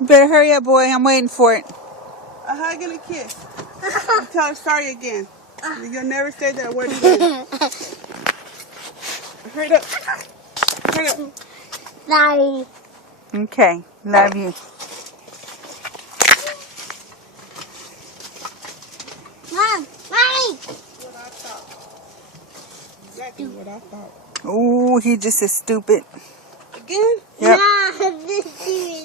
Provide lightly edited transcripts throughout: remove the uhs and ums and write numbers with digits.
You better hurry up, boy. I'm waiting for it. A hug and a kiss. And tell her sorry again. You'll never say that word again. Hurry up. Hurry up. Sorry. Okay. Love you. Mom, Mommy. What I thought. Exactly what I thought. Ooh, he just is stupid. Again? Yep. This is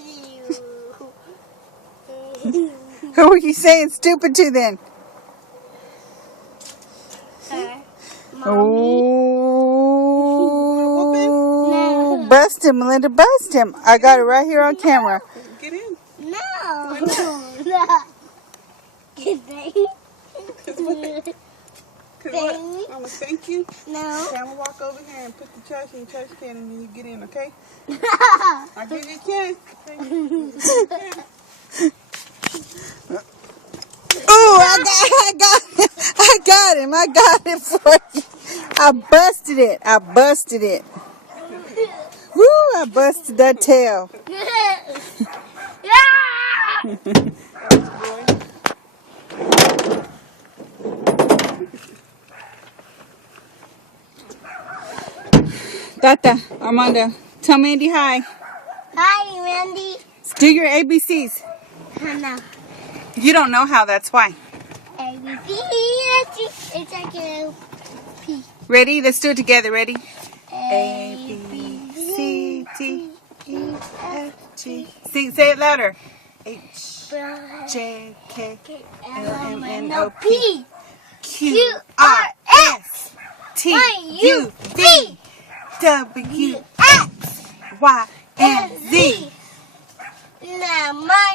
you. Who are you saying stupid to then? Ooh. No. Bust him, Melinda. Bust him. I got it right here on camera. Get in. No. No. Good day. Cause what? Mama, thank you. No. Okay, I'm gonna walk over here and put the trash in the trash can and then you get in, okay? I give you a can. Ooh, I got him. I got it for you. I busted it. Woo, I busted that tail. Tata, Armando, tell Mandy hi. Hi, Randy. Do your ABCs. No. You don't know how, that's why. A, B, C, it's like a P. Ready? Let's do it together. Ready? A, C, D, E, F, G. Say it louder. H, J, K, L, M, N, O, P, Q, R, S, T, U, V, W, X, Y, and Z. Now, my